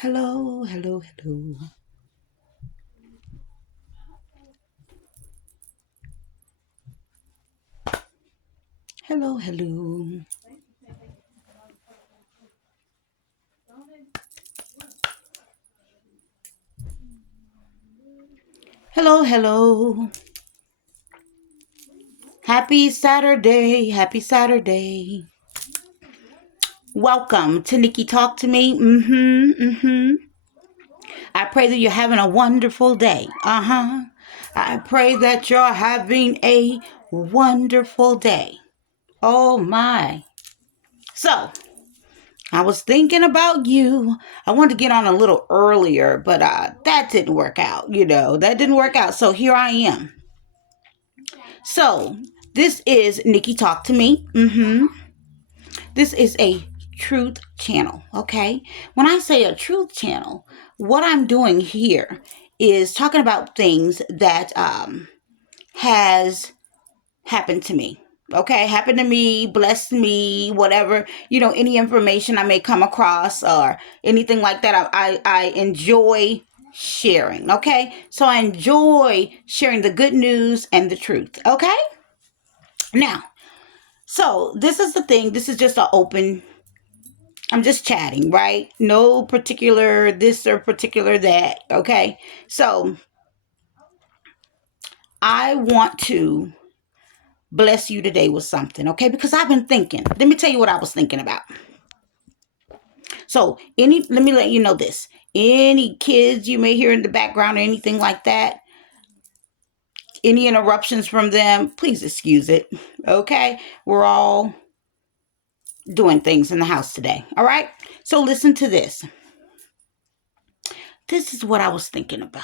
Hello, hello, hello. Hello, hello. Hello, hello. Happy Saturday. Happy Saturday. Welcome to Nikki Talk to Me. I pray that you're having a wonderful day. I pray that you're having a wonderful day. Oh my. So, I was thinking about you. I wanted to get on a little earlier, but that didn't work out. That didn't work out. So here I am. So this is Nikki Talk to Me. This is a truth channel. Okay. When I say a truth channel, what I'm doing here is talking about things that has happened to me. Okay, happened to me, blessed me, whatever, any information I may come across or anything like that, I enjoy sharing. Okay, so I enjoy sharing the good news and the truth. Okay, now, so this is the thing, this is just an open, I'm just chatting, right? No particular this or particular that. Okay, so I want to bless you today with something, okay? Because I've been thinking. Let me tell you what I was thinking about. So, let me let you know this. Any kids you may hear in the background or anything like that, any interruptions from them, please excuse it, okay? We're all doing things in the house today, all right? So, listen to this. This is what I was thinking about,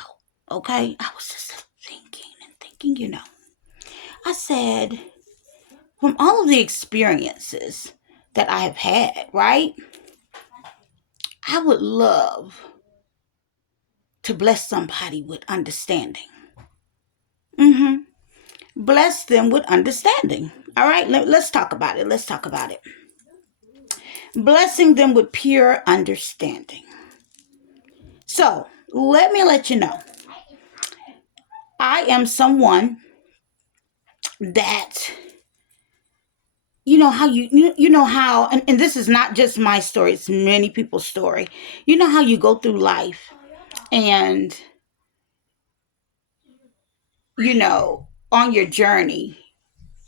okay? I was just thinking and thinking. I said, from all of the experiences that I have had, right? I would love to bless somebody with understanding. Bless them with understanding. All right, let's talk about it. Let's talk about it. Blessing them with pure understanding. So, let me let you know. I am someone that you know how and this is not just my story, it's many people's story. You know how you go through life and on your journey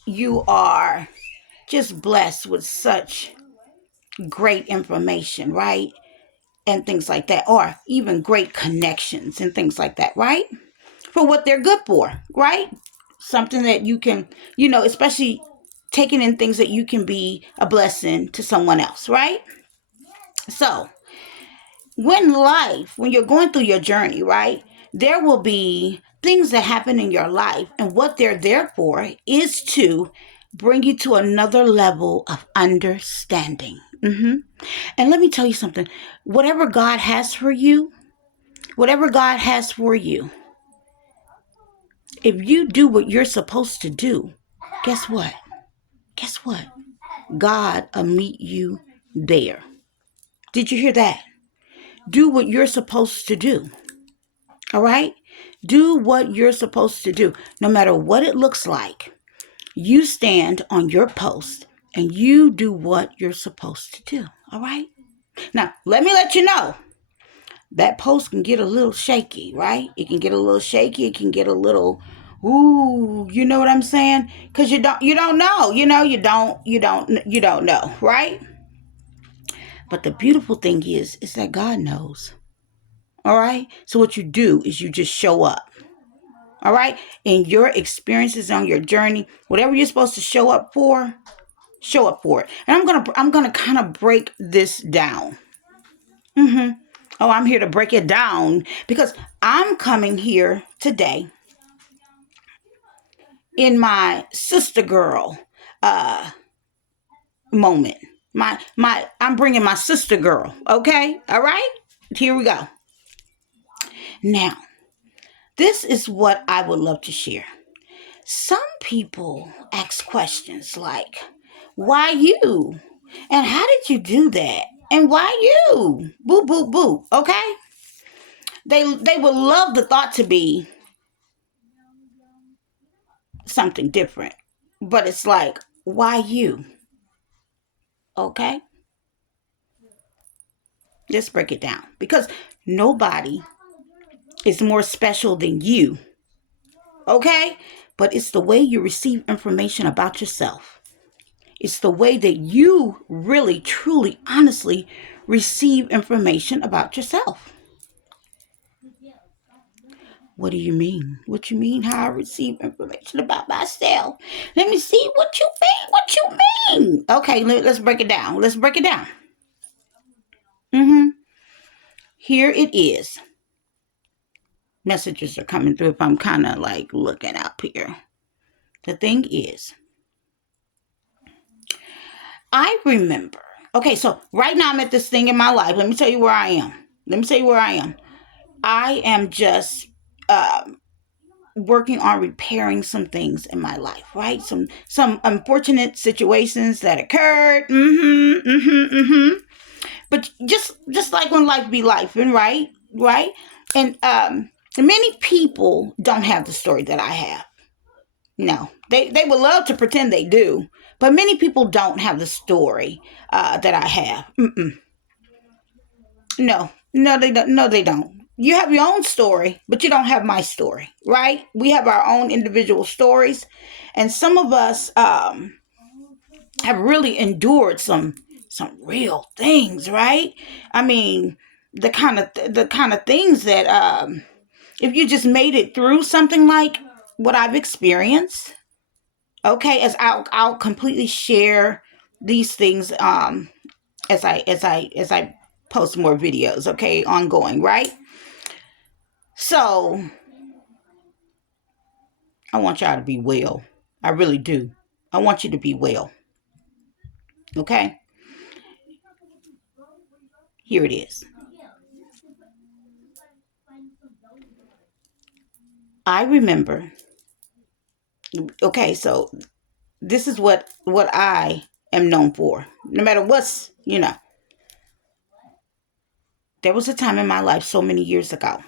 you are just blessed with such great information, right? And things like that, or even great connections and things like that, right? For what they're good for, right? Something that you can, especially taking in things that you can be a blessing to someone else, right? So, when you're going through your journey, right, there will be things that happen in your life, and what they're there for is to bring you to another level of understanding. And let me tell you something. Whatever God has for you, whatever God has for you, if you do what you're supposed to do, guess what? Guess what? God will meet you there. Did you hear that? Do what you're supposed to do. All right? Do what you're supposed to do. No matter what it looks like, you stand on your post and you do what you're supposed to do. All right? Now, let me let you know that post can get a little shaky, right? It can get a little shaky. It can get a little, ooh, you know what I'm saying? Because you don't know, you don't know, right? But the beautiful thing is that God knows. All right. So what you do is you just show up. All right. And your experiences on your journey, whatever you're supposed to show up for, show up for it. And I'm gonna kind of break this down. Oh, I'm here to break it down because I'm coming here today in my sister girl uh moment. I'm bringing my sister girl, okay? All right? Here we go. Now, this is what I would love to share. Some people ask questions like, why you? And how did you do that? And why you? Boo, boo, boo. Okay? They would love the thought to be something different. But it's like, why you? Okay? Let's break it down. Because nobody is more special than you. Okay? But it's the way you receive information about yourself. It's the way that you really, truly, honestly receive information about yourself. What do you mean? What you mean how I receive information about myself? Let me see what you mean. What you mean? Okay, let's break it down. Let's break it down. Here it is. Messages are coming through if I'm kind of like looking up here. The thing is, I remember. Okay, so right now I'm at this thing in my life. Let me tell you where I am. Let me tell you where I am. I am just working on repairing some things in my life, right? Some unfortunate situations that occurred. But just like when life be life, and right? And many people don't have the story that I have. No, they would love to pretend they do, but many people don't have the story that I have. No, they don't. No, they don't. You have your own story, but you don't have my story, right? We have our own individual stories, and some of us have really endured some real things, right? I mean, the kind of things that if you just made it through something like what I've experienced, okay, as I'll completely share these things as I post more videos, okay, ongoing, right? So I want y'all to be well. I really do. I want you to be well. Okay? Here it is. I remember. Okay, so this is what I am known for. No matter what's. There was a time in my life so many years ago,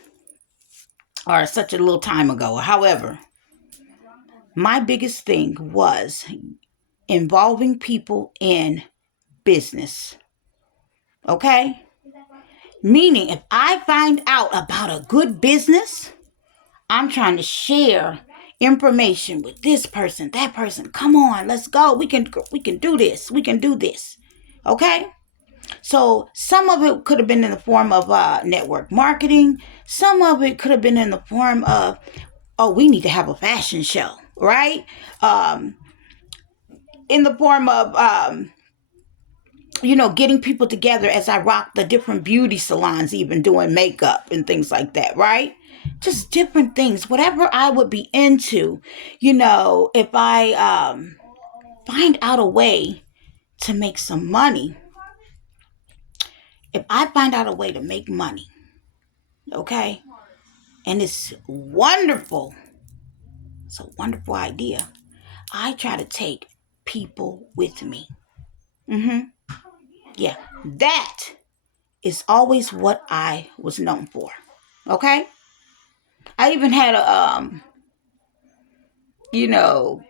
or such a little time ago. However, my biggest thing was involving people in business. Okay? Meaning, if I find out about a good business, I'm trying to share information with this person, that person. Come on, let's go. We can do this. We can do this. Okay? So some of it could have been in the form of network marketing. Some of it could have been in the form of, oh, we need to have a fashion show, right? In the form of getting people together as I rock the different beauty salons, even doing makeup and things like that, right? Just different things, whatever I would be into, if I find out a way to make some money, if I find out a way to make money, okay, and it's wonderful, it's a wonderful idea, I try to take people with me. Yeah, that is always what I was known for. Okay? I even had you know,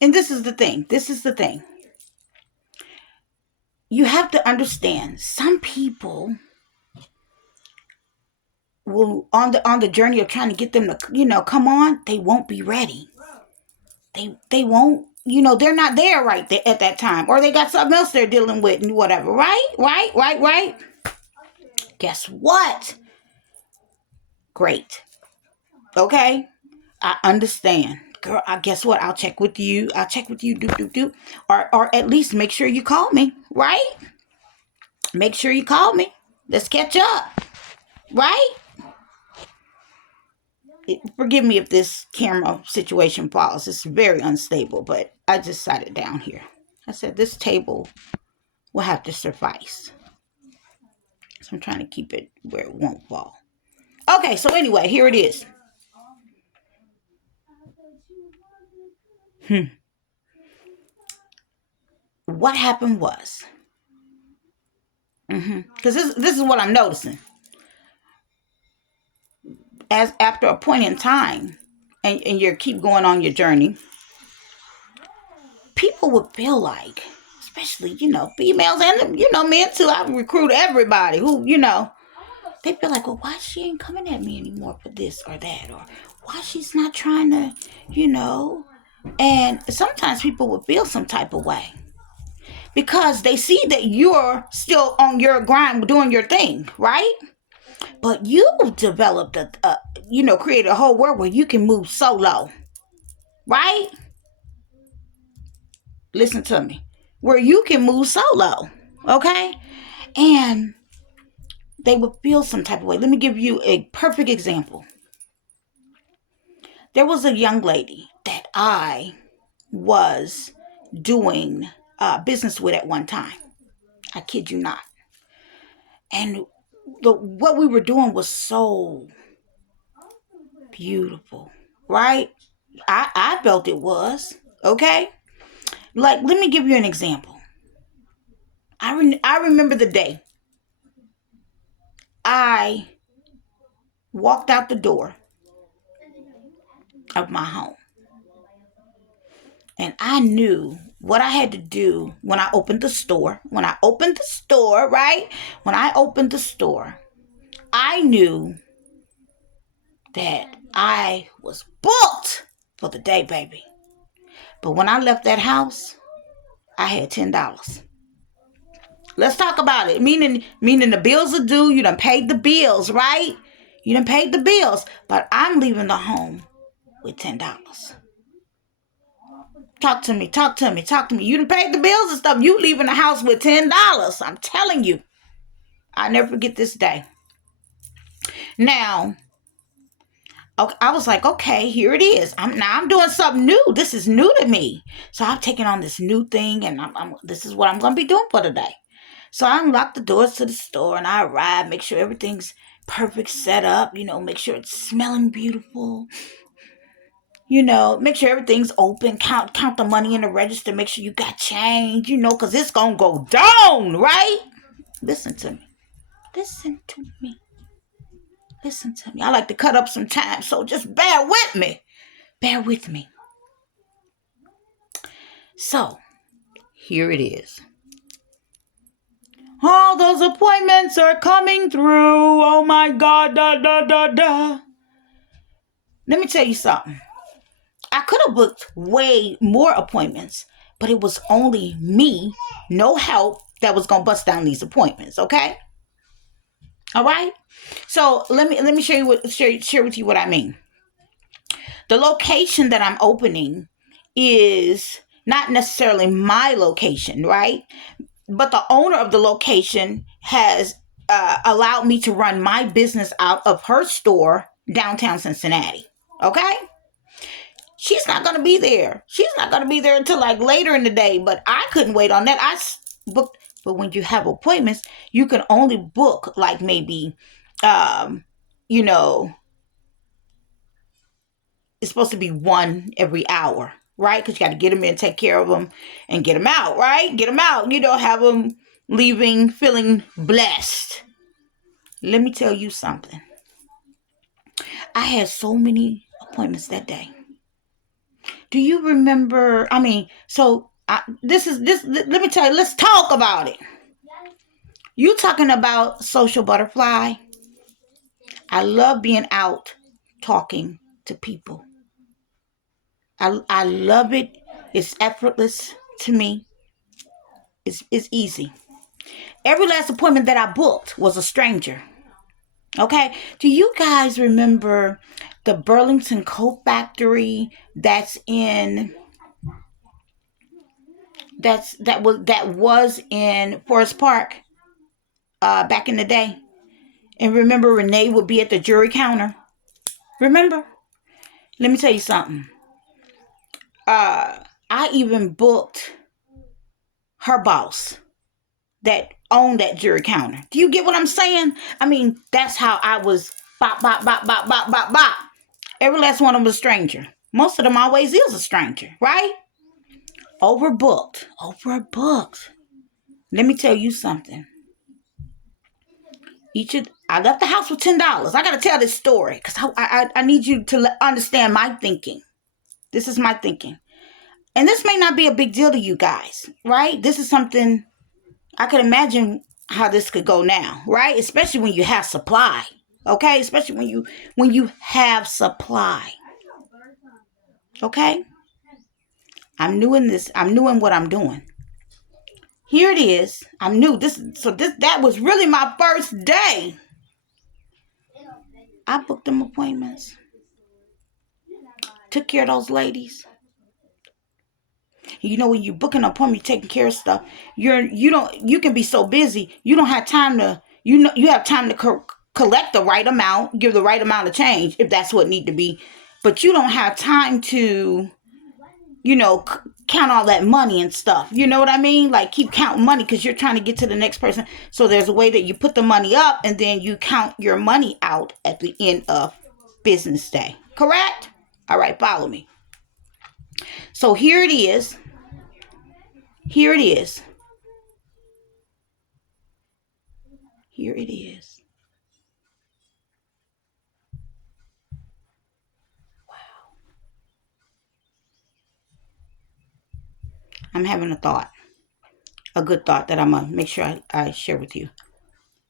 and this is the thing. This is the thing. You have to understand, some people will on the journey of trying to get them to, come on, they won't be ready. They won't, they're not there right there at that time, or they got something else they're dealing with and whatever, right? Guess what? Great. Okay? I understand. Girl, I guess what? I'll check with you. I'll check with you. Do. Or at least make sure you call me, right? Make sure you call me. Let's catch up, right? Forgive me if this camera situation falls. It's very unstable, but I just sat it down here. I said this table will have to suffice. So I'm trying to keep it where it won't fall. Okay, so anyway, here it is. What happened was, Because this is what I'm noticing. As after a point in time, and you keep going on your journey, people would feel like, especially, females and, men too. I recruit everybody who, they feel like, well, why she ain't coming at me anymore for this or that, or why she's not trying to. And sometimes people would feel some type of way because they see that you're still on your grind doing your thing, right? But you've developed created a whole world where you can move solo, right? Listen to me. Where you can move solo, okay? And they would feel some type of way. Let me give you a perfect example. There was a young lady that I was doing business with at one time. I kid you not. And what we were doing was so beautiful, right? I felt it was, okay? Like, let me give you an example. I remember the day I walked out the door of my home. And I knew what I had to do when I opened the store. When I opened the store, right? When I opened the store, I knew that I was booked for the day, baby. But when I left that house, I had $10. Let's talk about it. Meaning the bills are due. You done paid the bills, right? You done paid the bills. But I'm leaving the home with $10. Talk to me. You done paid the bills and stuff. You leaving the house with $10. I'm telling you. I'll never forget this day. Now, okay, I was like, okay, here it is. I'm doing something new. This is new to me. So I'm taking on this new thing, and this is what I'm going to be doing for today. So I unlock the doors to the store, and I arrive, make sure everything's perfect set up, make sure it's smelling beautiful. Make sure everything's open, count the money in the register, make sure you got change, because it's going to go down, right? Listen to me. I like to cut up some time, so just bear with me. So, here it is. All those appointments are coming through. Oh my God, Let me tell you something. I could have booked way more appointments, but it was only me, no help, that was gonna bust down these appointments. Okay. All right. So let me share with you what I mean. The location that I'm opening is not necessarily my location, right? But the owner of the location has allowed me to run my business out of her store downtown Cincinnati. Okay? She's not going to be there. She's not going to be there until like later in the day, but I couldn't wait on that. I booked. But when you have appointments, you can only book like maybe, it's supposed to be one every hour, right? Because you got to get them in, take care of them, and get them out, right? Get them out. Have them leaving feeling blessed. Let me tell you something. I had so many appointments that day. Do you remember? Let me tell you, let's talk about it. You talking about social butterfly? I love being out talking to people. I love it. It's effortless to me. It's easy. Every last appointment that I booked was a stranger. Okay. Do you guys remember the Burlington Coat Factory that was in Forest Park back in the day? And remember, Renee would be at the jury counter. Remember? Let me tell you something. I even booked her boss that owned that jury counter. Do you get what I'm saying? That's how I was bop, bop, bop, bop, bop, bop, bop. Every last one of them was a stranger. Most of them always is a stranger, right? Overbooked. Let me tell you something. I left the house with $10. I got to tell this story because I need you to understand my thinking. This is my thinking. And this may not be a big deal to you guys, right? This is something I could imagine how this could go now, right? Especially when you have supply, okay? Especially when you have supply, okay? I'm new in this. I'm new in what I'm doing. Here it is. I'm new. That was really my first day. I booked them appointments. Took care of those ladies. You know, when you book an appointment, you're taking care of stuff. You can be so busy. You don't have time to, you have time to collect the right amount, give the right amount of change if that's what need to be. But you don't have time to, count all that money and stuff. You know what I mean? Like keep counting money because you're trying to get to the next person. So there's a way that you put the money up and then you count your money out at the end of business day. Correct? All right, follow me. So here it is. Here it is. Here it is. Wow. I'm having a thought. A good thought that I'm going to make sure I share with you.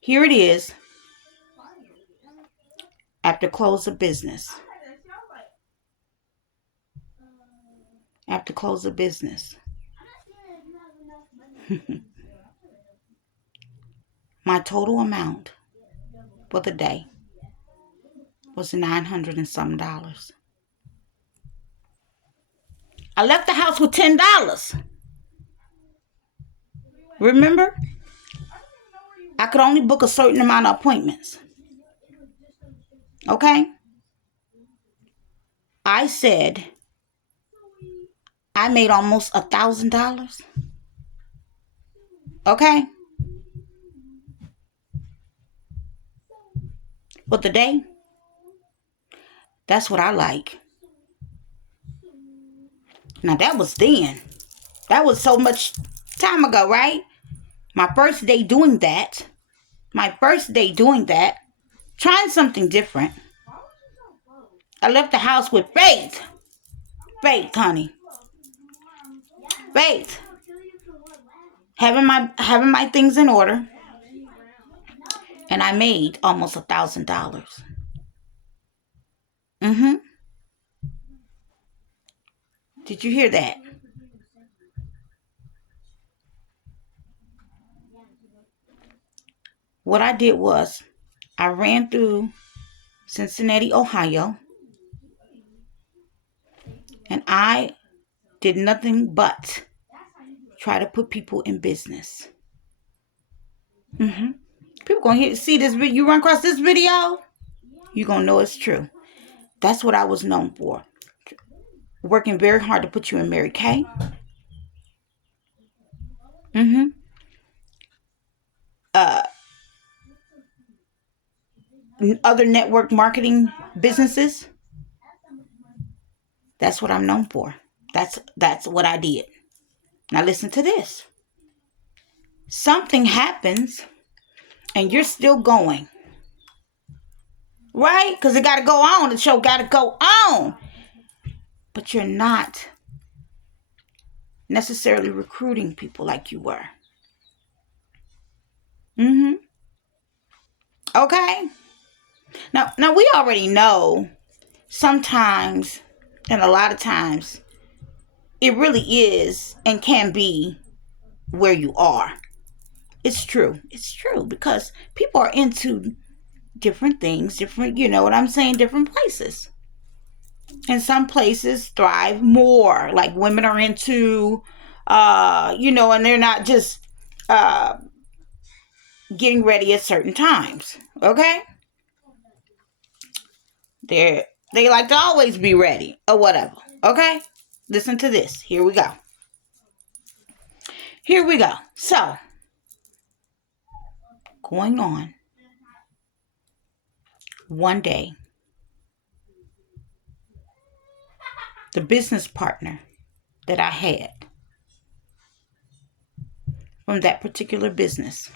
Here it is. After close of business. After close of business. My total amount for the day was $900 and some. I left the house with $10. Remember? I could only book a certain amount of appointments. Okay? I said I made almost $1,000. Okay? But the day, that's what I like. Now that was then. That was so much time ago, right? My first day doing that. Trying something different. I left the house with faith. Faith, honey. Faith. Having my things in order. And I made almost $1,000. Did you hear that? What I did was I ran through Cincinnati, Ohio, and I did nothing but try to put people in business. People gonna see this video. You run across this video, you're gonna know it's true. That's what I was known for. Working very hard to put you in Mary Kay. Other network marketing businesses. That's what I'm known for. That's what I did. Now listen to this. Something happens and you're still going. Right? Because it got to go on. The show got to go on. But you're not necessarily recruiting people like you were. Okay? Now we already know sometimes and a lot of times it really is and can be where you are. It's true. It's true because people are into different things, different, you know what I'm saying, different places. And some places thrive more. Like women are into, and they're not just getting ready at certain times. Okay? They like to always be ready or whatever. Okay? Listen to this. Here we go. So, going on. One day, the business partner that I had from that particular business,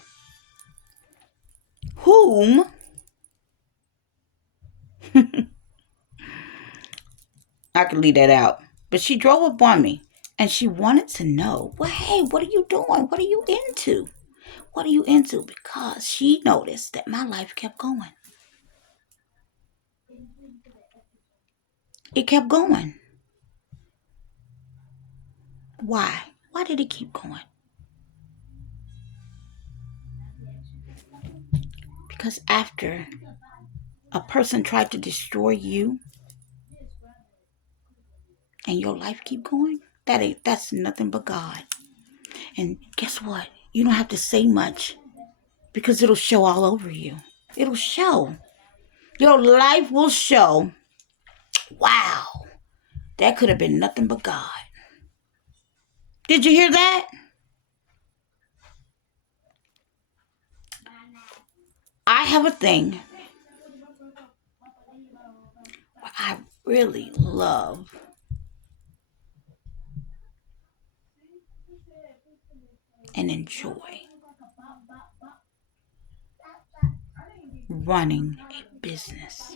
whom I could leave that out. But she drove up on me and she wanted to know, well, hey, what are you doing? What are you into? What are you into? Because she noticed that my life kept going. It kept going. Why? Why did it keep going? Because after a person tried to destroy you and your life keep going, that's nothing but God. And guess what? You don't have to say much because it'll show all over you. It'll show. Your life will show. Wow, that could have been nothing but God. Did you hear that? I have a thing where I really love and enjoy running a business.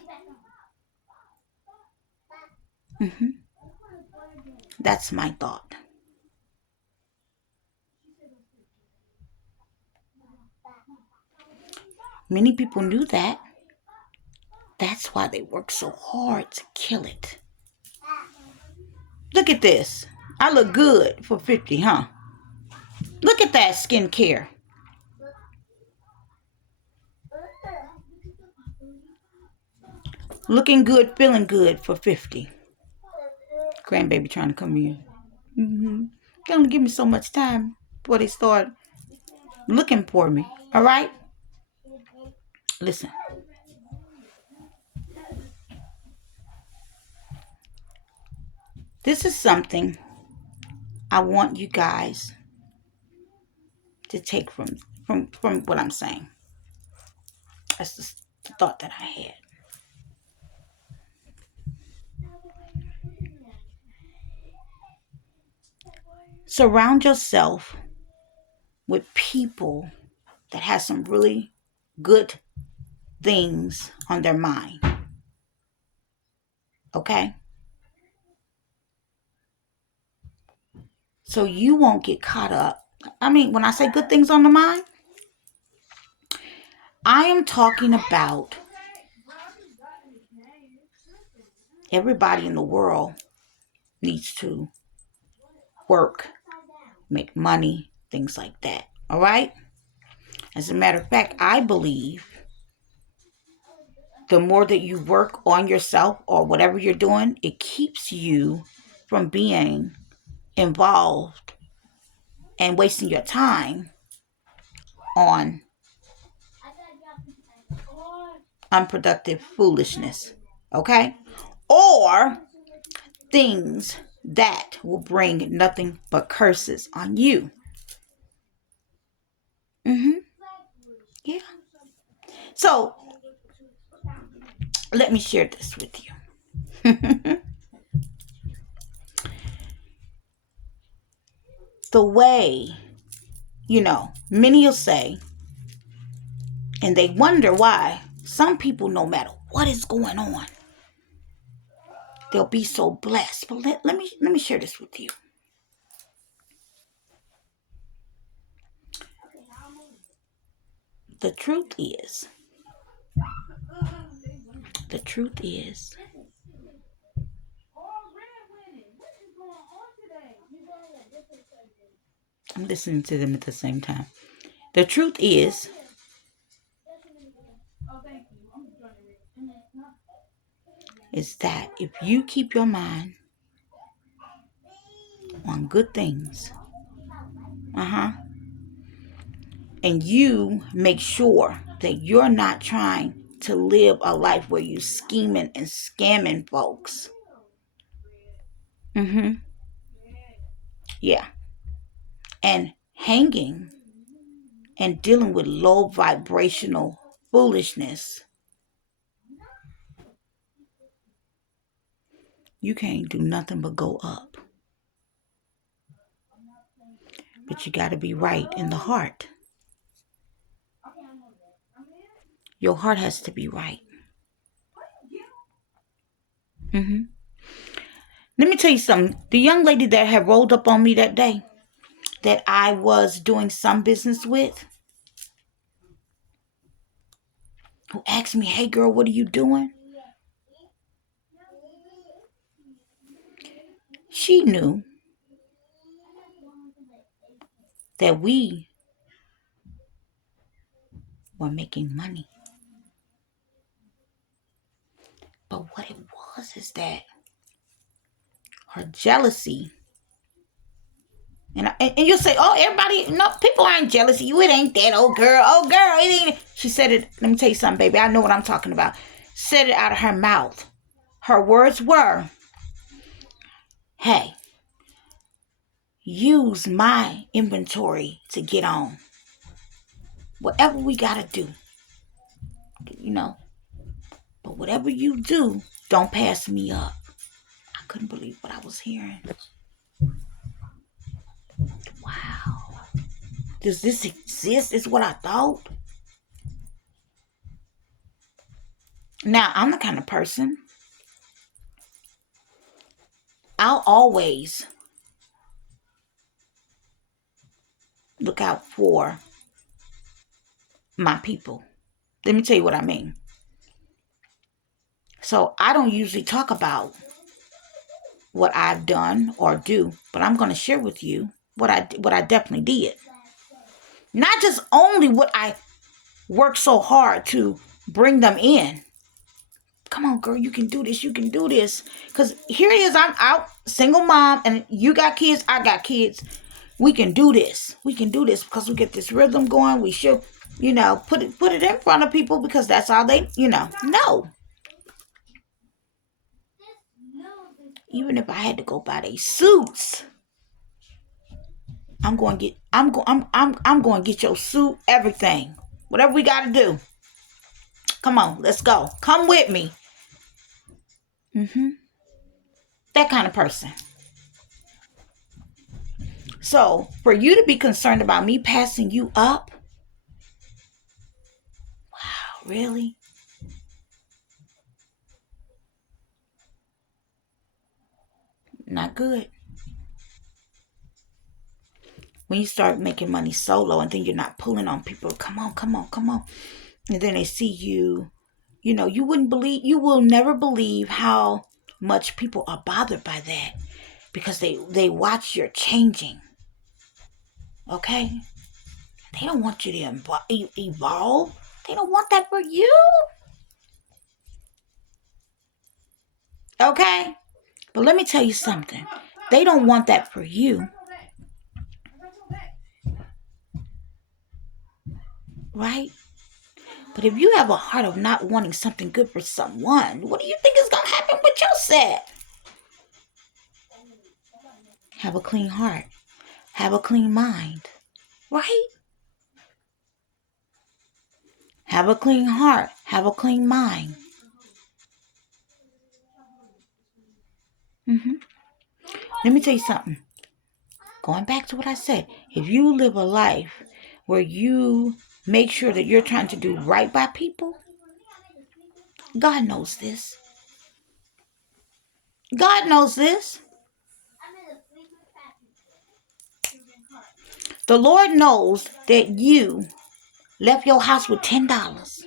That's my thought. Many people knew that. That's why they work so hard to kill it. Look at this. I look good for 50, huh? Look at that skincare. Looking good, feeling good for 50. Grandbaby trying to come in. They only give me so much time before they start looking for me. All right? Listen. This is something I want you guys to take from what I'm saying. That's just the thought that I had. Surround yourself with people that has some really good things on their mind. Okay? So you won't get caught up. I mean, when I say good things on the mind, I am talking about everybody in the world needs to work, make money, things like that. All right? As a matter of fact, I believe the more that you work on yourself or whatever you're doing, it keeps you from being involved and wasting your time on unproductive foolishness. Okay? Or things that will bring nothing but curses on you. Yeah. So, let me share this with you. The way, many will say, and they wonder why some people, no matter what is going on, they'll be so blessed. But let me share this with you. The truth is, I'm listening to them at the same time. The truth is that if you keep your mind on good things, and you make sure that you're not trying to live a life where you scheming and scamming folks. Yeah. And hanging and dealing with low vibrational foolishness, you can't do nothing but go up. But you got to be right in the heart. Your heart has to be right. Let me tell you something. The young lady that had rolled up on me that day that I was doing some business with, who asked me, hey girl, what are you doing? She knew that we were making money. But what it was is that her jealousy, and you'll say, oh, everybody, no, people aren't jealous of you. It ain't that, oh girl, it ain't. She said it, let me tell you something, baby. I know what I'm talking about. Said it out of her mouth. Her words were, hey, use my inventory to get on. Whatever we gotta do, but whatever you do, don't pass me up. I couldn't believe what I was hearing. Wow. Does this exist? Is what I thought. Now, I'm the kind of person, I'll always look out for my people. Let me tell you what I mean. So I don't usually talk about what I've done or do, but I'm going to share with you what I definitely did. Not just only what I worked so hard to bring them in. Come on, girl, you can do this. You can do this. Because here it is. I'm out, single mom, and you got kids. I got kids. We can do this. We can do this because we get this rhythm going. We should, put it in front of people because that's all they, No. Even if I had to go buy their suits, I'm going to get your suit, everything. Whatever we got to do. Come on, let's go. Come with me. That kind of person. So, for you to be concerned about me passing you up? Wow, really? Not good. When you start making money solo and then you're not pulling on people, come on. And then they see you, you will never believe how much people are bothered by that because they watch your changing. Okay? They don't want you to evolve. They don't want that for you. Okay? But let me tell you something. They don't want that for you. Right? But if you have a heart of not wanting something good for someone, what do you think is going to happen with yourself? Have a clean heart. Have a clean mind. Right? Have a clean heart. Have a clean mind. Let me tell you something. Going back to what I said. If you live a life where you make sure that you're trying to do right by people, God knows this. God knows this. The Lord knows that you left your house with $10.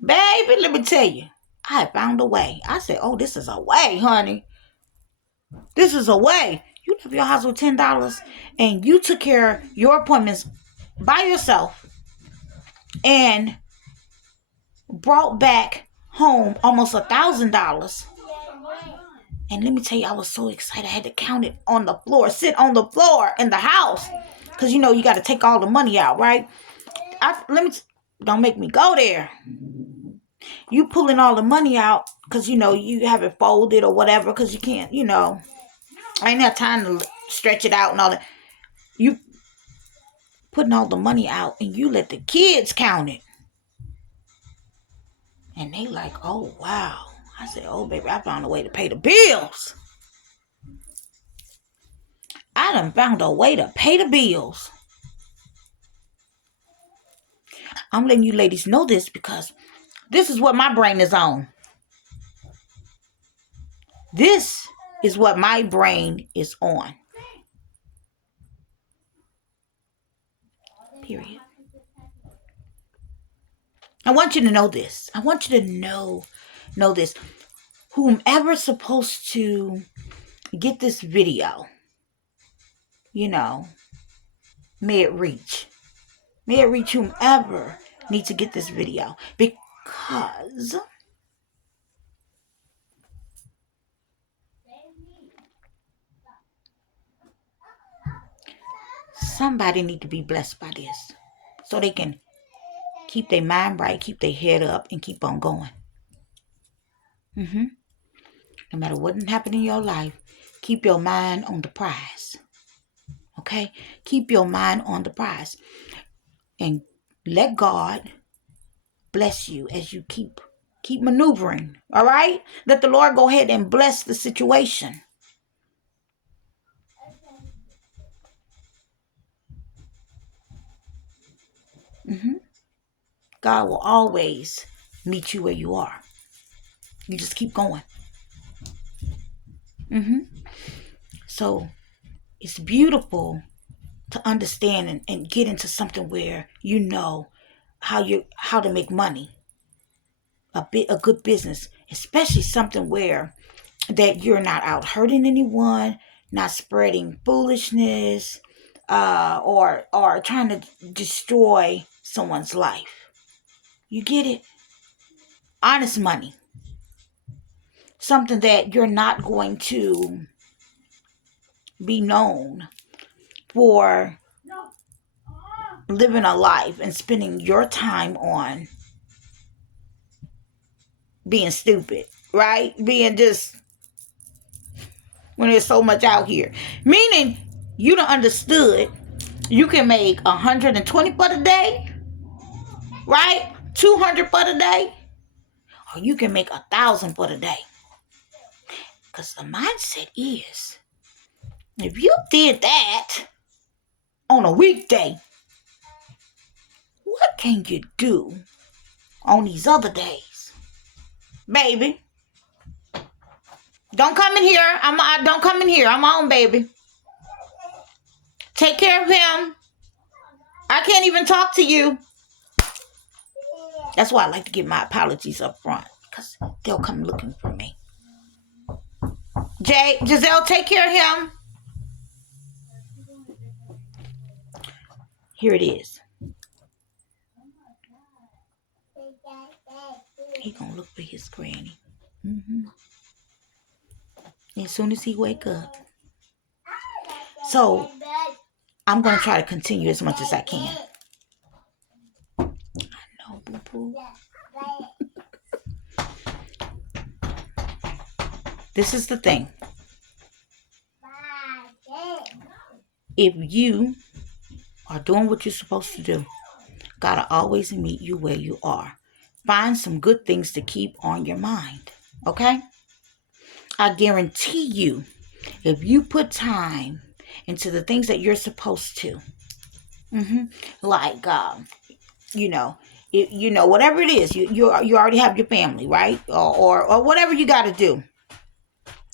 Baby, let me tell you, I found a way. I said, oh, this is a way, honey. This is a way. You left your house with $10 and you took care of your appointments by yourself and brought back home almost $1,000. And let me tell you, I was so excited. I had to count it on the floor, sit on the floor in the house. Because, you got to take all the money out, right? Don't make me go there. You pulling all the money out because, you have it folded or whatever because you can't, I ain't have time to stretch it out and all that. You putting all the money out and you let the kids count it. And they like, oh, wow. I said, oh, baby, I found a way to pay the bills. I done found a way to pay the bills. I'm letting you ladies know this because this is what my brain is on. This is what my brain is on. Period. I want you to know this. I want you to know this. Whomever's supposed to get this video, may it reach. May it reach whomever needs to get this video. Because somebody need to be blessed by this. So they can keep their mind right, keep their head up, and keep on going. No matter what happened in your life, keep your mind on the prize. Okay? Keep your mind on the prize. And let God bless you as you keep maneuvering. All right? Let the Lord go ahead and bless the situation. God will always meet you where you are. You just keep going. So it's beautiful to understand and get into something where you know how to make money. A good business, especially something where that you're not out hurting anyone, not spreading foolishness, or trying to destroy someone's life. You get it? Honest money. Something that you're not going to be known for living a life and spending your time on being stupid, right? Being just, when there's so much out here. Meaning, you done understood you can make 120 for the day, right? 200 for the day, or you can make 1,000 for the day. Because the mindset is, if you did that on a weekday, what can you do on these other days? Baby, don't come in here. Don't come in here. I'm on, baby. Take care of him. I can't even talk to you. That's why I like to get my apologies up front, because they'll come looking for me. Giselle, take care of him. Here it is. He gonna look for his granny. As soon as he wake up. So I'm gonna try to continue as much as I can. I know, boo boo. This is the thing. If you are doing what you're supposed to do, God will always meet you where you are. Find some good things to keep on your mind. Okay? I guarantee you, if you put time into the things that you're supposed to, like, whatever it is, you already have your family, right? Or whatever you got to do.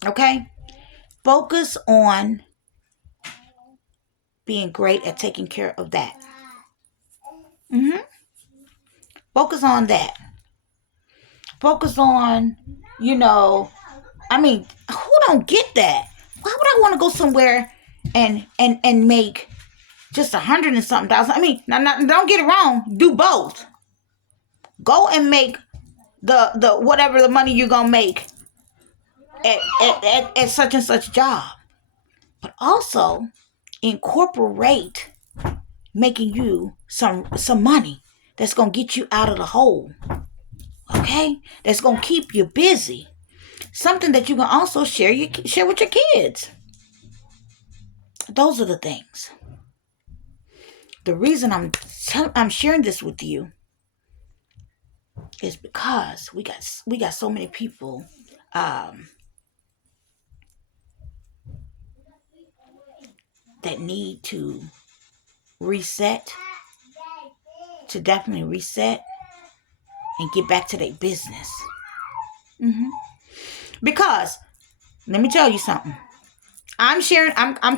Okay? Focus on being great at taking care of that. Focus on that. Focus on, who don't get that? Why would I want to go somewhere and make just 100 and something thousand? Don't get it wrong. Do both. Go and make the whatever the money you're gonna make at such and such job, but also incorporate making you some money that's gonna get you out of the hole. Okay, that's gonna keep you busy. Something that you can also share with your kids. Those are the things. The reason I'm sharing this with you is because we got so many people that need to reset, to definitely reset and get back to their business. Because, let me tell you something. I'm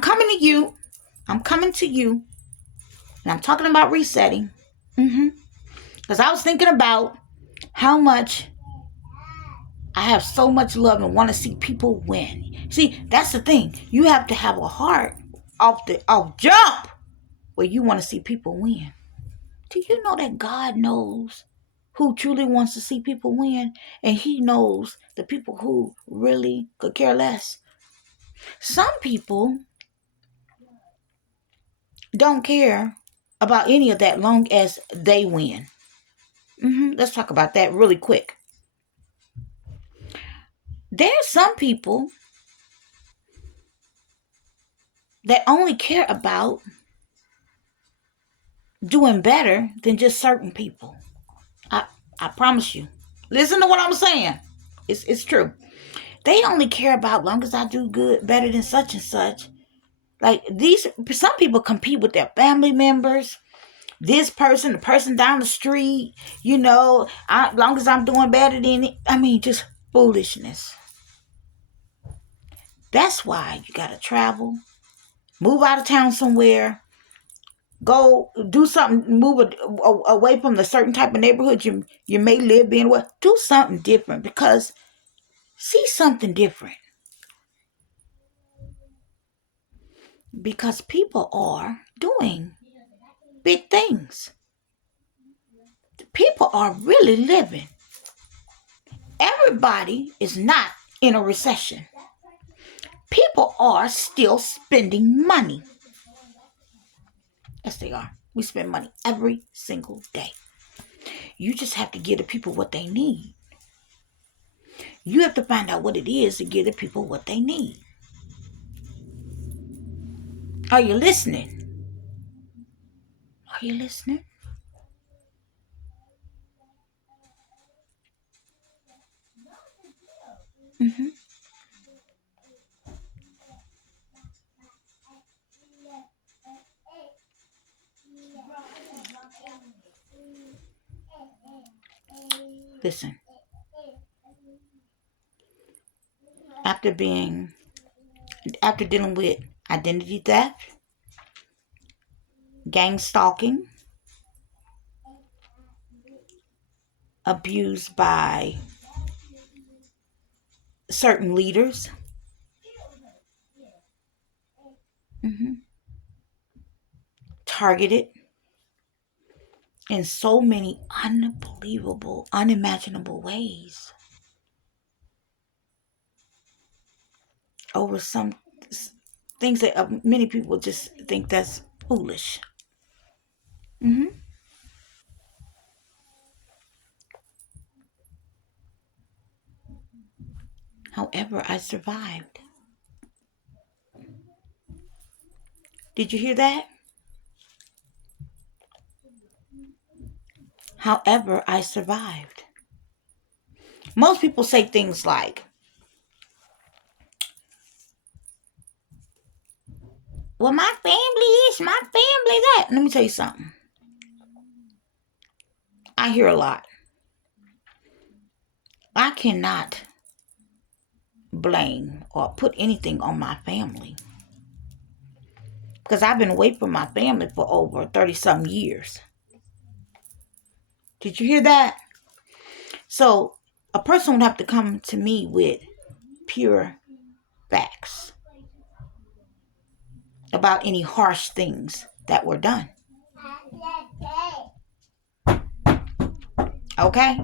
coming to you. I'm coming to you. And I'm talking about resetting. Because I was thinking about how much I have so much love and want to see people win. See, that's the thing. You have to have a heart off jump where you want to see people win. Do you know that God knows who truly wants to see people win? And he knows the people who really could care less. Some people don't care about any of that long as they win. Let's talk about that really quick. There's some people that only care about doing better than just certain people. I promise you. Listen to what I'm saying. It's true. They only care about long as I do good, better than such and such. Like some people compete with their family members. This person, the person down the street, long as I'm doing better than it. Just foolishness. That's why you gotta travel, move out of town somewhere, go do something, move away from the certain type of neighborhood you may live in. Well, do something different, because see something different. Because people are doing big things. People are really living. Everybody is not in a recession. People are still spending money. Yes, they are. We spend money every single day. You just have to give the people what they need. You have to find out what it is to give the people what they need. Are you listening? Are you listening? Listen. After dealing with identity theft, gang stalking, abuse by certain leaders, targeted in so many unbelievable, unimaginable ways over some things that many people just think that's foolish. However, I survived. Did you hear that? However, I survived. Most people say things like, well, my family is, my family that. Let me tell you something. I hear a lot. I cannot blame or put anything on my family, because I've been away from my family for over 30-something years. Did you hear that? So a person would have to come to me with pure facts about any harsh things that were done. Okay?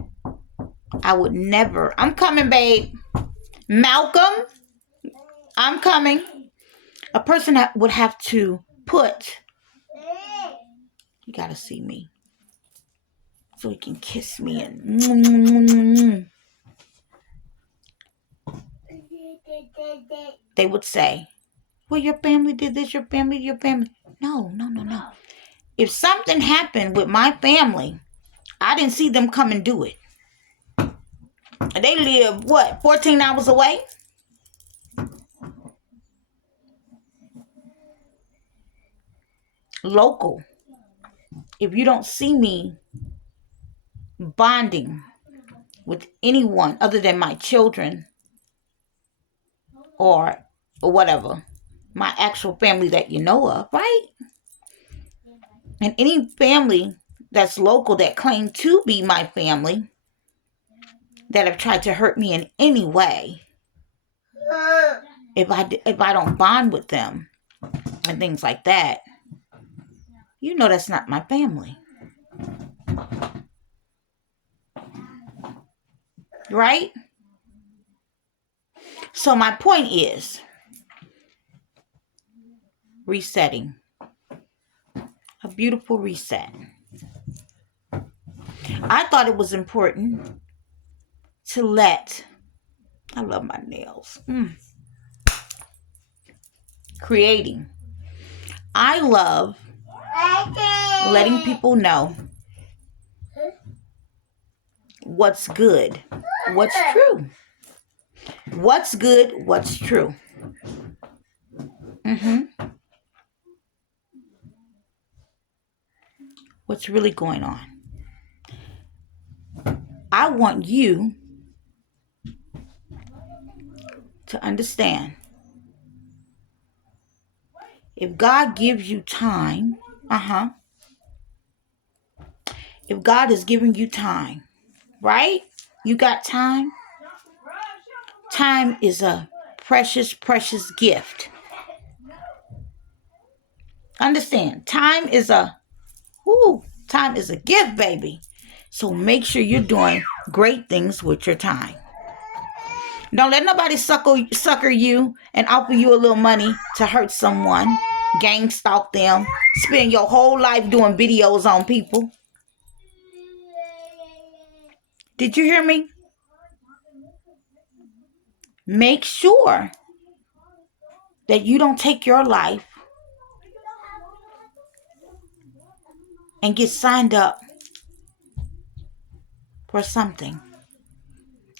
I would never. I'm coming, babe. Malcolm, I'm coming. A person that would have to put, you gotta see me so he can kiss me and they would say, well, your family did this, your family. No. If something happened with my family, I didn't see them come and do it. They live, 14 hours away? Local. if you don't see me bonding with anyone other than my children or whatever, my actual family that you know of, right? And any family that's local that claim to be my family that have tried to hurt me in any way, if I don't bond with them and things like that, you know that's not my family. Right? So my point is resetting. A beautiful reset. I thought it was important to let, I love my nails. Creating. I love letting people know what's good, what's true. What's good, what's true. What's really going on. I want you to understand. If God gives you time, if God is giving you time, right? You got time? Time is a precious, precious gift. Understand, time is a gift, baby. So make sure you're doing great things with your time. Don't let nobody sucker you and offer you a little money to hurt someone, gang stalk them, spend your whole life doing videos on people. Did you hear me? Make sure that you don't take your life and get signed up for something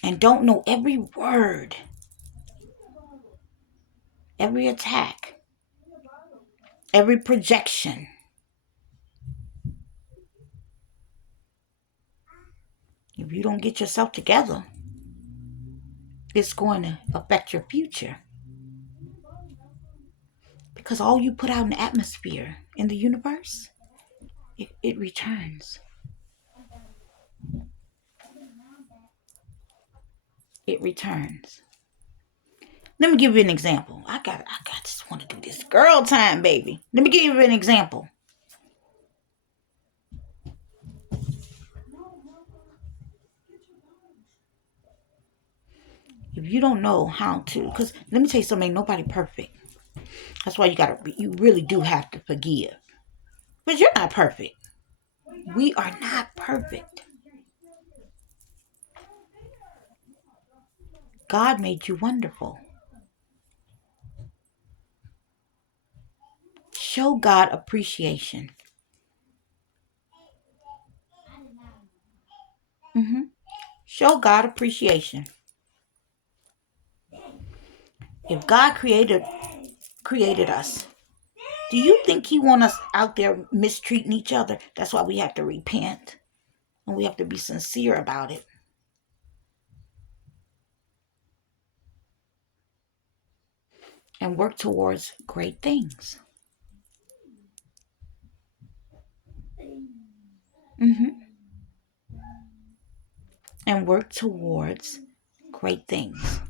and don't know every word, every attack, every projection. If you don't get yourself together, it's going to affect your future. Because all you put out in the atmosphere, in the universe, it returns. It returns. Let me give you an example. I just want to do this girl time, baby. Let me give you an example. If you don't know how to, because let me tell you something, ain't nobody perfect. That's why you really do have to forgive. But you're not perfect. We are not perfect. God made you wonderful. Show God appreciation. Show God appreciation. If God created us, do you think he wants us out there mistreating each other? That's why we have to repent. And we have to be sincere about it. And work towards great things. And work towards great things.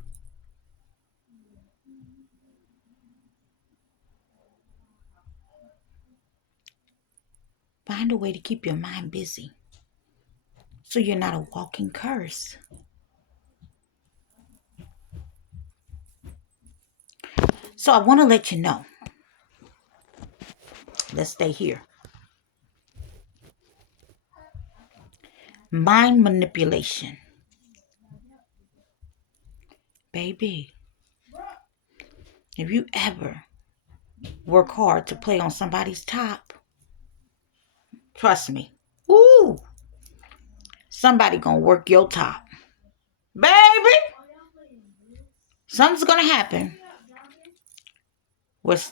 Find a way to keep your mind busy so you're not a walking curse. So I want to let you know. Let's stay here. Mind manipulation. Baby, if you ever work hard to play on somebody's top, trust me, somebody gonna work your top. Baby, something's gonna happen with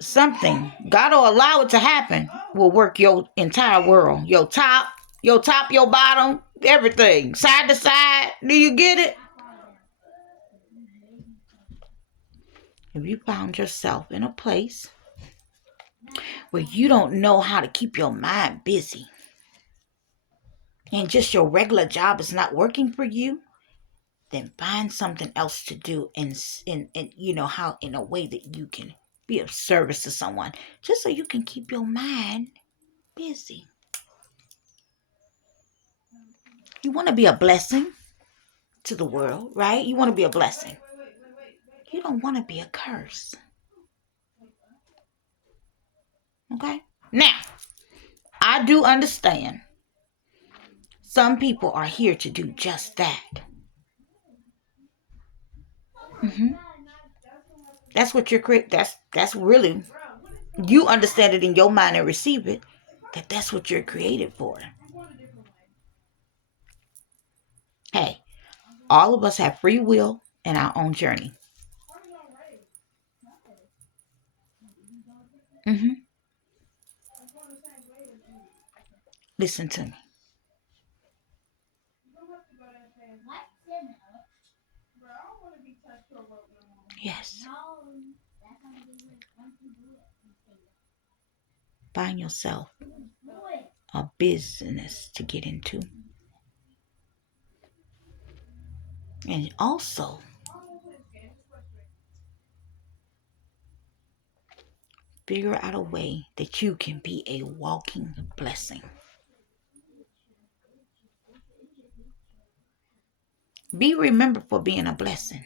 something. God will allow it to happen, will work your entire world. Your top, your bottom, everything. Side to side. Do you get it? If you found yourself in a place where you don't know how to keep your mind busy and just your regular job is not working for you, then find something else to do in how in a way that you can be of service to someone, just so you can keep your mind busy. You want to be a blessing to the world, right? You want to be a blessing. You don't want to be a curse. Okay? Now, I do understand some people are here to do just that. That's what you're creating. That's really, you understand it in your mind and receive it, that's what you're created for. Hey, all of us have free will and our own journey. Listen to me. Yes. Find yourself a business to get into. And also, figure out a way that you can be a walking blessing. Be remembered for being a blessing.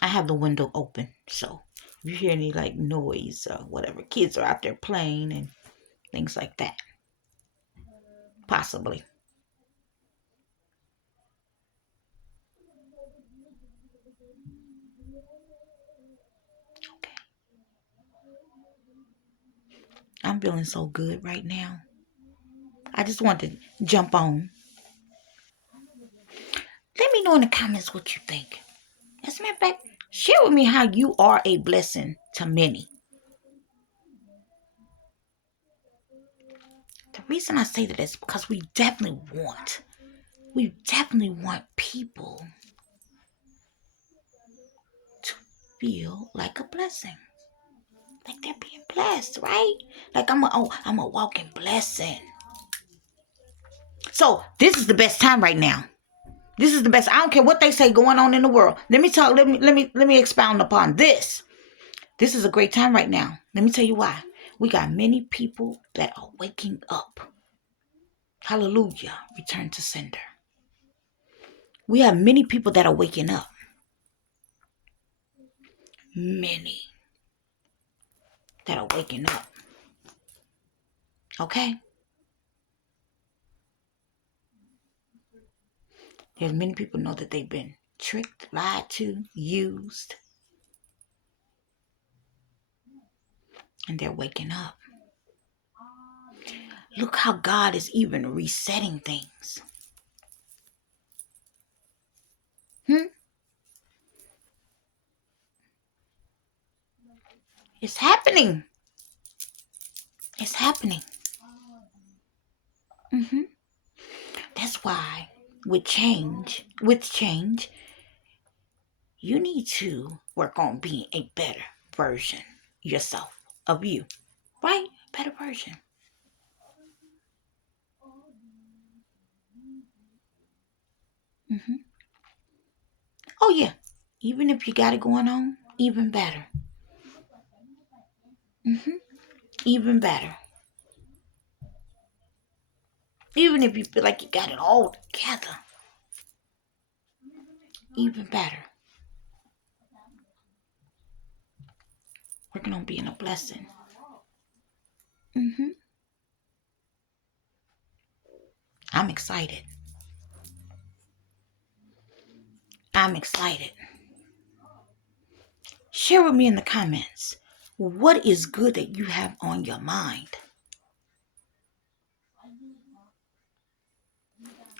I have the window open, so if you hear any like noise or whatever, kids are out there playing and things like that. Possibly. Okay. I'm feeling so good right now. I just want to jump on. Let me know in the comments what you think. As a matter of fact, share with me how you are a blessing to many. The reason I say that is because we definitely want people to feel like a blessing. Like they're being blessed, right? Like I'm a walking blessing. So this is the best time right now. This is the best. I don't care what they say going on in the world. Let me expound upon this. This is a great time right now. Let me tell you why. We got many people that are waking up. Hallelujah. Return to sender. We have many people that are waking up. Many that are waking up. Okay? There's many people know that they've been tricked, lied to, used. And they're waking up. Look how God is even resetting things. It's happening. It's happening. That's why with change, you need to work on being a better version yourself of you. Right? Better version. Oh yeah. Even if you got it going on, even better. Even better. Even if you feel like you got it all together, even better. Working on being a blessing. I'm excited. I'm excited. Share with me in the comments what is good that you have on your mind.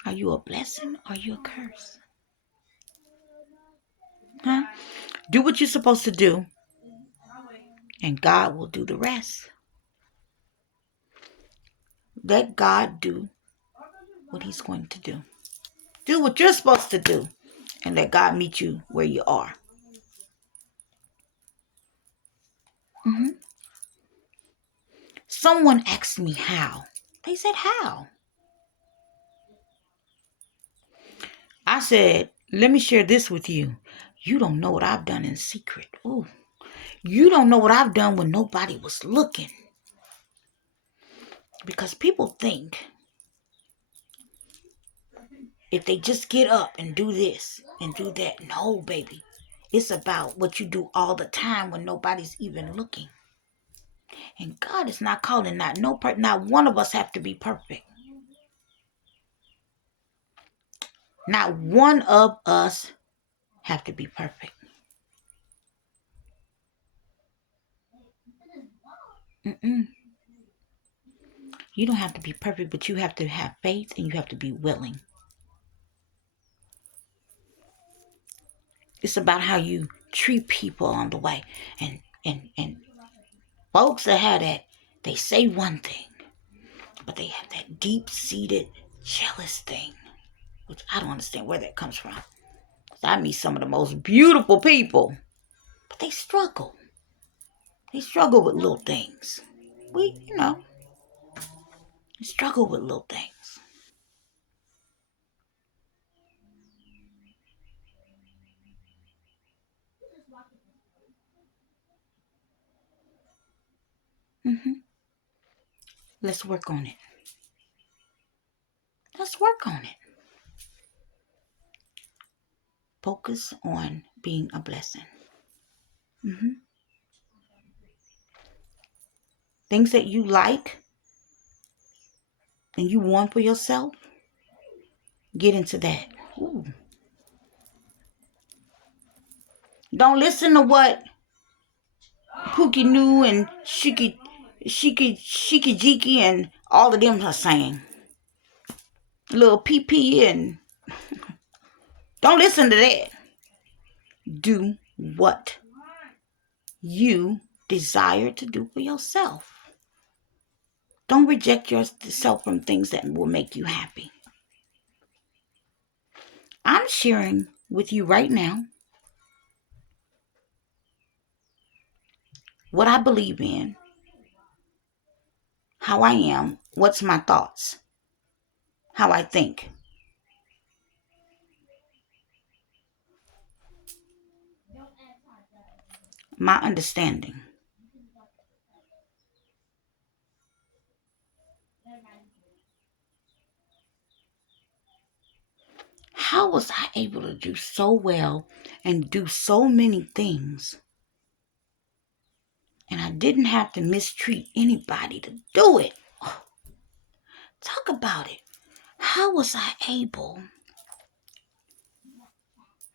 Are you a blessing or are you a curse? Huh? Do what you're supposed to do, and God will do the rest. Let God do what he's going to do. Do what you're supposed to do, and let God meet you where you are. Mm-hmm. Someone asked me how. They said, how? I said, let me share this with you. You don't know what I've done in secret. Ooh. You don't know what I've done when nobody was looking. Because people think if they just get up and do this and do that. No, baby. It's about what you do all the time when nobody's even looking. And God is not calling not one of us have to be perfect. Not one of us have to be perfect. Mm-mm. You don't have to be perfect, but you have to have faith and you have to be willing. It's about how you treat people on the way. And folks that have that, they say one thing, but they have that deep-seated jealous thing, which I don't understand where that comes from. I meet some of the most beautiful people, but they struggle. They struggle with little things. They struggle with little things. Mm-hmm. Let's work on it. Let's work on it. Focus on being a blessing. Mm-hmm. Things that you like and you want for yourself, get into that. Ooh. Don't listen to what Pookie New and Shiki Jiki and all of them are saying. Little PP and don't listen to that. Do what you desire to do for yourself. Don't reject yourself from things that will make you happy. I'm sharing with you right now what I believe in, how I am, what's my thoughts, how I think. My understanding. How was I able to do so well and do so many things? And I didn't have to mistreat anybody to do it. Oh, talk about it. How was I able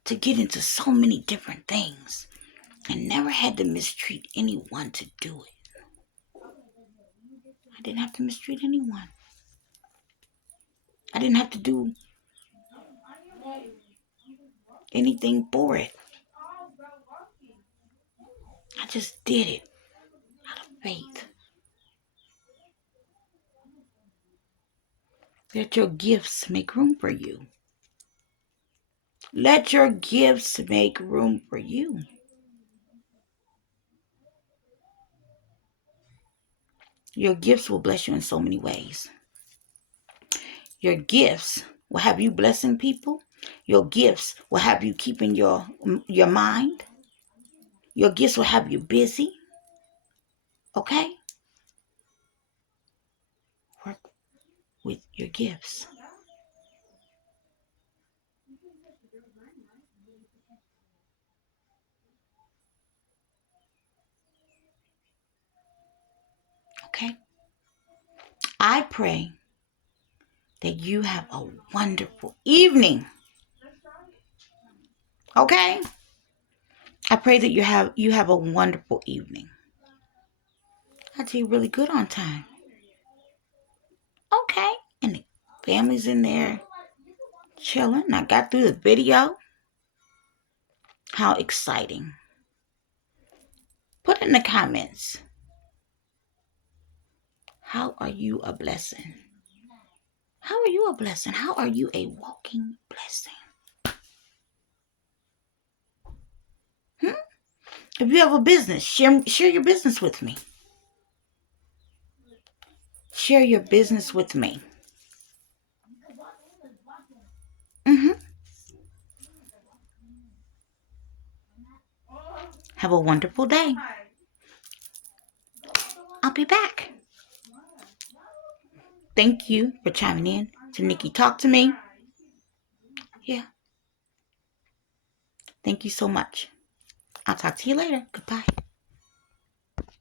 to get into so many different things and never had to mistreat anyone to do it? I didn't have to mistreat anyone. I didn't have to do anything for it. I just did it out of faith. Let your gifts make room for you. Let your gifts make room for you. Your gifts will bless you in so many ways. Your gifts will have you blessing people. Your gifts will have you keeping your mind. Your gifts will have you busy. Okay? Work with your gifts. Okay? I pray that you have a wonderful evening. Okay? I pray that you have a wonderful evening. I did really good on time. Okay. And the family's in there. chilling. I got through the video. How exciting. Put in the comments. How are you a blessing? How are you a blessing? How are you a walking blessing? If you have a business, share your business with me. Share your business with me. Have a wonderful day. I'll be back. Thank you for chiming in to Nikki Talk to Me. Yeah. Thank you so much. I'll talk to you later. Goodbye.